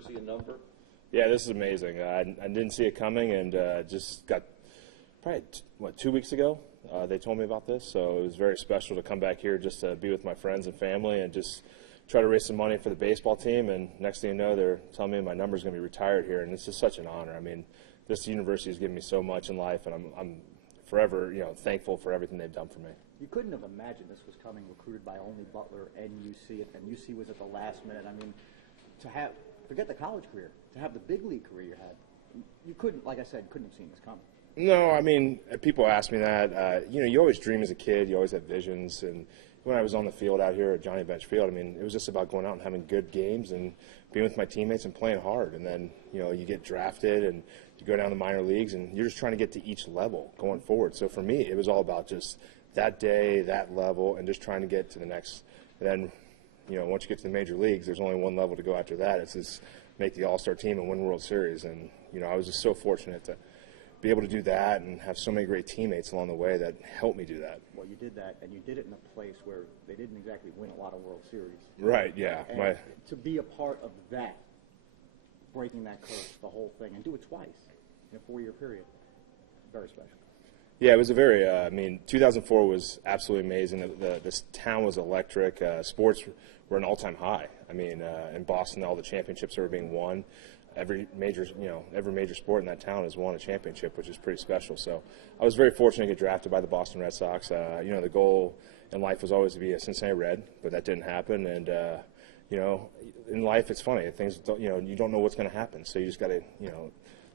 jersey and number? Yeah, this is amazing. I didn't see it coming, and just got probably 2 weeks ago. They told me about this, so it was very special to come back here just to be with my friends and family and just try to raise some money for the baseball team. And next thing you know, they're telling me my number's going to be retired here, and it's just such an honor. I mean, this university has given me so much in life, and I'm forever, thankful for everything they've done for me. You couldn't have imagined this was coming, recruited by only Butler and UC, and UC was at the last minute. I mean, forget the college career, to have the big league career you had, you couldn't, like I said, couldn't have seen this coming. No, I mean, people ask me that. You always dream as a kid. You always have visions. And when I was on the field out here at Johnny Bench Field, I mean, it was just about going out and having good games and being with my teammates and playing hard. And then, you get drafted and you go down the minor leagues, and you're just trying to get to each level going forward. So for me, it was all about just that day, that level, and just trying to get to the next. And then, once you get to the major leagues, there's only one level to go after that. It's just make the All-Star team and win World Series. And, I was just so fortunate to be able to do that and have so many great teammates along the way that helped me do that. Well, you did that, and you did it in a place where they didn't exactly win a lot of World Series. Right, yeah. And to be a part of that, breaking that curse, the whole thing, and do it twice in a 4-year period, very special. Yeah, it was a very, 2004 was absolutely amazing. This town was electric. Sports were an all-time high. I mean, in Boston, all the championships were being won. Every major sport in that town has won a championship, which is pretty special. So I was very fortunate to get drafted by the Boston Red Sox. The goal in life was always to be a Cincinnati Red, but that didn't happen. And, in life it's funny. Things, you don't know what's going to happen. So you just got to,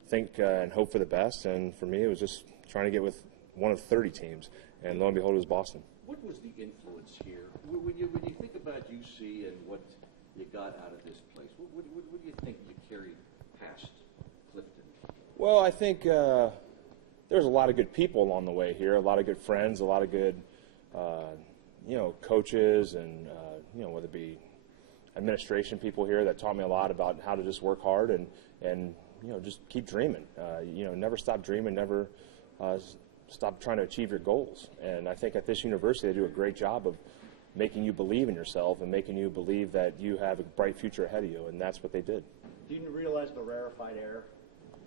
think and hope for the best. And for me, it was just trying to get with one of 30 teams. And lo and behold, it was Boston. What was the influence here? When you think about UC and what you got out of this place, what do you think you carried past Clifton? Well, I think there's a lot of good people along the way here, a lot of good friends, a lot of good, coaches and, whether it be administration people here that taught me a lot about how to just work hard and just keep dreaming. Never stop dreaming, never stop trying to achieve your goals. And I think at this university they do a great job of making you believe in yourself and making you believe that you have a bright future ahead of you, and that's what they did. Do you realize the rarefied air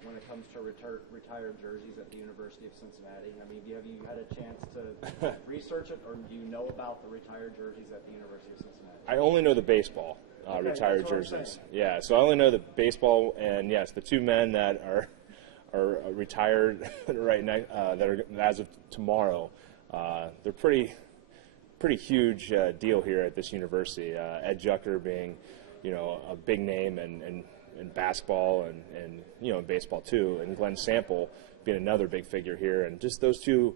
when it comes to retired jerseys at the University of Cincinnati? I mean, have you had a chance to research it, or do you know about the retired jerseys at the University of Cincinnati? I only know the baseball retired jerseys. Yeah, so I only know the baseball, and yes, the two men that are retired right now, that are as of tomorrow. They're pretty huge deal here at this university. Ed Jucker being, a big name in basketball and in baseball too, and Glenn Sample being another big figure here. And just those two,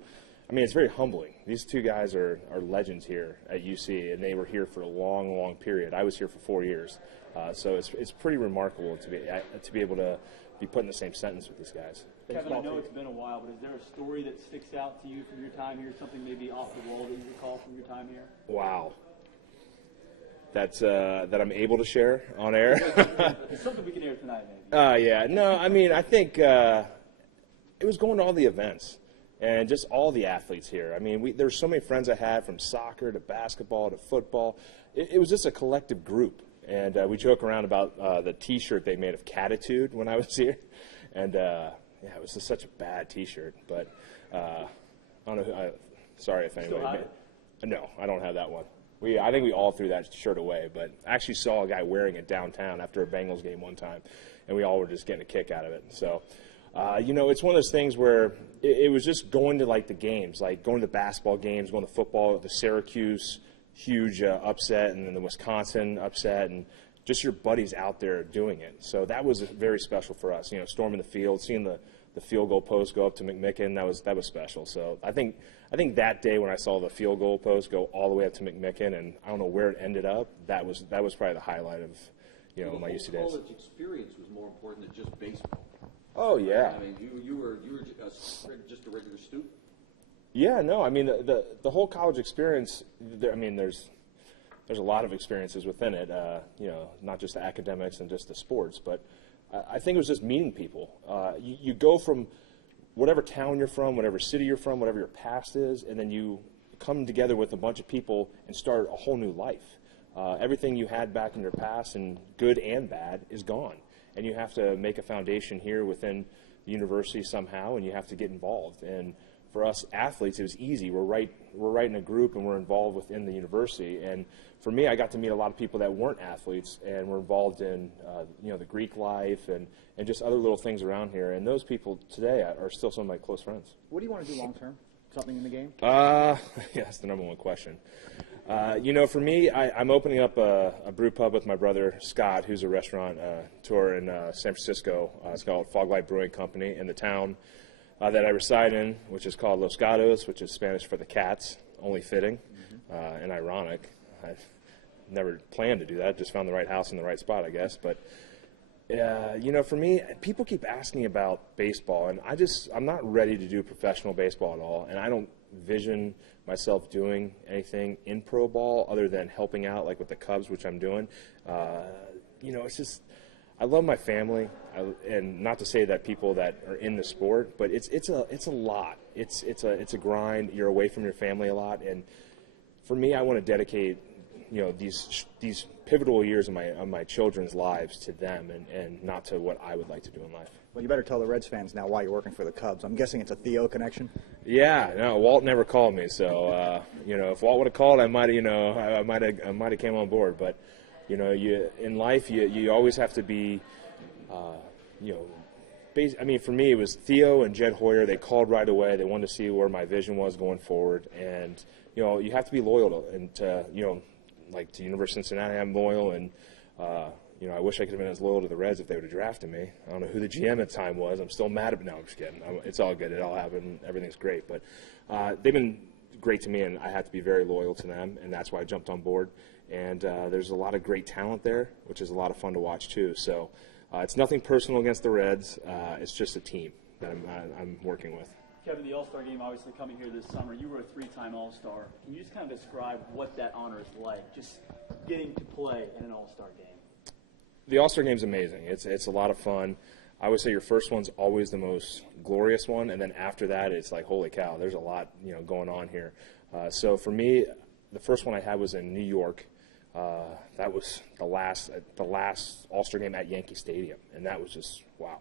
I mean, it's very humbling. These two guys are legends here at UC, and they were here for a long, long period. I was here for 4 years, so it's pretty remarkable to be able to be put in the same sentence with these guys. Kevin, I know it's been a while, but is there a story that sticks out to you from your time here, something maybe off the wall that you recall from your time here? Wow. That's that I'm able to share on air. It's something we can air tonight, maybe. Yeah. No, I mean, I think it was going to all the events and just all the athletes here. I mean, there's so many friends I had from soccer to basketball to football. It was just a collective group. And we joke around about the T-shirt they made of Catitude when I was here. And, it was just such a bad T-shirt. But I don't know. Sorry if anybody made it. No, I don't have that one. I think we all threw that shirt away. But I actually saw a guy wearing it downtown after a Bengals game one time. And we all were just getting a kick out of it. So, it's one of those things where it was just going to, like, the games, like going to the basketball games, going to football, the Syracuse huge upset, and then the Wisconsin upset, and just your buddies out there doing it. So that was very special for us. Storming the field, seeing the field goal post go up to McMicken, that was special. So I think that day when I saw the field goal post go all the way up to McMicken, and I don't know where it ended up, that was probably the highlight of my UC days. The college experience was more important than just baseball. Oh yeah. I mean, you were just a regular student. Yeah, no, I mean the whole college experience. I mean, there's a lot of experiences within it. Not just the academics and just the sports, but I think it was just meeting people. You go from whatever town you're from, whatever city you're from, whatever your past is, and then you come together with a bunch of people and start a whole new life. Everything you had back in your past, and good and bad, is gone. and you have to make a foundation here within the university somehow, and you have to get involved. And for us athletes, it was easy. We're right in a group, and we're involved within the university. And for me, I got to meet a lot of people that weren't athletes and were involved in the Greek life and just other little things around here. And those people today are still some of my close friends. What do you want to do long term? Something in the game? Yeah, that's the number one question. For me, I'm opening up a brew pub with my brother Schott, who's a restaurant tour in San Francisco. It's called Fog Light Brewing Company in the town that I reside in, which is called Los Gatos, which is Spanish for the cats, only fitting and ironic. I never planned to do that, just found the right house in the right spot, I guess. But, for me, people keep asking about baseball, and I'm not ready to do professional baseball at all, and I don't vision myself doing anything in pro ball other than helping out, like with the Cubs, which I'm doing. It's just, I love my family, and not to say that people that are in the sport, but it's a lot. It's a grind. You're away from your family a lot, and for me, I want to dedicate these pivotal years of my children's lives to them, and not to what I would like to do in life. Well, you better tell the Reds fans now why you're working for the Cubs. I'm guessing it's a Theo connection. Yeah, no, Walt never called me, so if Walt would have called, I might have came on board. But in life, you always have to be, for me, it was Theo and Jed Hoyer. They called right away. They wanted to see where my vision was going forward, and you have to be loyal to to University of Cincinnati. I'm loyal, and I wish I could have been as loyal to the Reds if they would have drafted me. I don't know who the GM at the time was. I'm still mad at them. No, I'm just kidding. It's all good. It all happened. Everything's great. But they've been great to me, and I have to be very loyal to them, and that's why I jumped on board. And there's a lot of great talent there, which is a lot of fun to watch too. So it's nothing personal against the Reds. It's just a team that I'm working with. Kevin, the All-Star game obviously coming here this summer. You were a three-time All-Star. Can you just kind of describe what that honor is like, just getting to play in an All-Star game? The All-Star game's amazing. It's a lot of fun. I would say your first one's always the most glorious one, and then after that, it's like, holy cow, there's a lot going on here. So for me, the first one I had was in New York. That was the last All-Star game at Yankee Stadium, and that was just wow.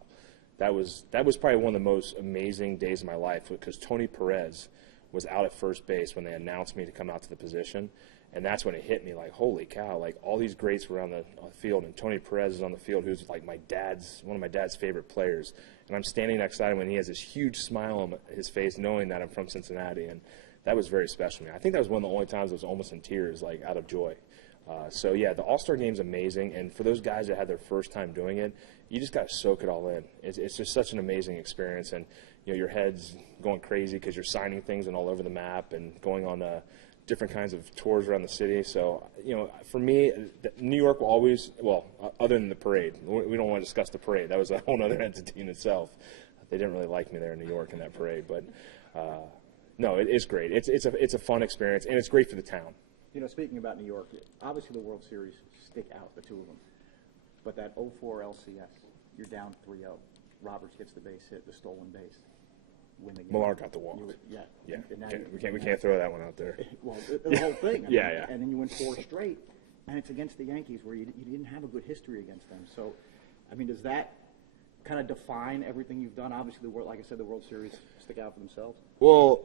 That was probably one of the most amazing days of my life, because Tony Perez was out at first base when they announced me to come out to the position. And that's when it hit me, like, holy cow, like all these greats were on the field, and Tony Perez is on the field, who's like one of my dad's favorite players. And I'm standing next to him when he has this huge smile on his face, knowing that I'm from Cincinnati. And that was very special to me. I think that was one of the only times I was almost in tears, like out of joy. So, yeah, the All-Star Game's amazing. And for those guys that had their first time doing it, you just got to soak it all in. It's just such an amazing experience. And, your head's going crazy because you're signing things and all over the map and going on different kinds of tours around the city. So, for me, New York will always, other than the parade. We don't want to discuss the parade. That was a whole other entity in itself. They didn't really like me there in New York in that parade. But, no, it is great. It's a fun experience, and it's great for the town. Speaking about New York, obviously the World Series stick out, the two of them. But that 0-4 LCS, you're down 3-0. Roberts gets the base hit, the stolen base. Win the game. Millar got the walk. Yeah. We can't throw that one out there. Well, the whole thing. Yeah. And then you win 4 straight, and it's against the Yankees, where you didn't have a good history against them. So, does that kind of define everything you've done? Obviously, like I said, the World Series stick out for themselves. Well,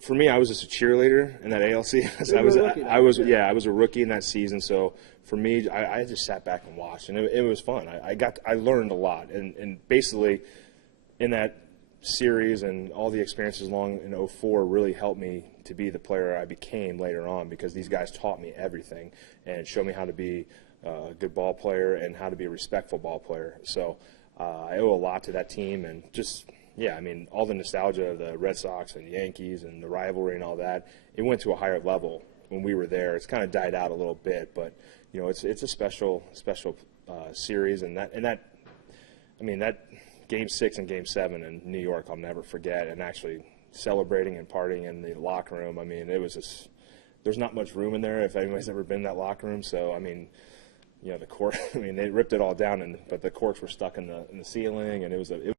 for me, I was just a cheerleader in that ALCS. I was a rookie in that season. So for me, I just sat back and watched, and it was fun. I learned a lot, and basically in that series and all the experiences along in 04 really helped me to be the player I became later on, because these guys taught me everything and showed me how to be a good ball player and how to be a respectful ball player. So I owe a lot to that team, and just all the nostalgia of the Red Sox and Yankees and the rivalry and all that, it went to a higher level when we were there. It's kind of died out a little bit, but it's a special series, and that Game 6 and Game 7 in New York I'll never forget, and actually celebrating and partying in the locker room. It was just, there's not much room in there if anybody's ever been in that locker room. So the cork, they ripped it all down, but the corks were stuck in the ceiling, and it was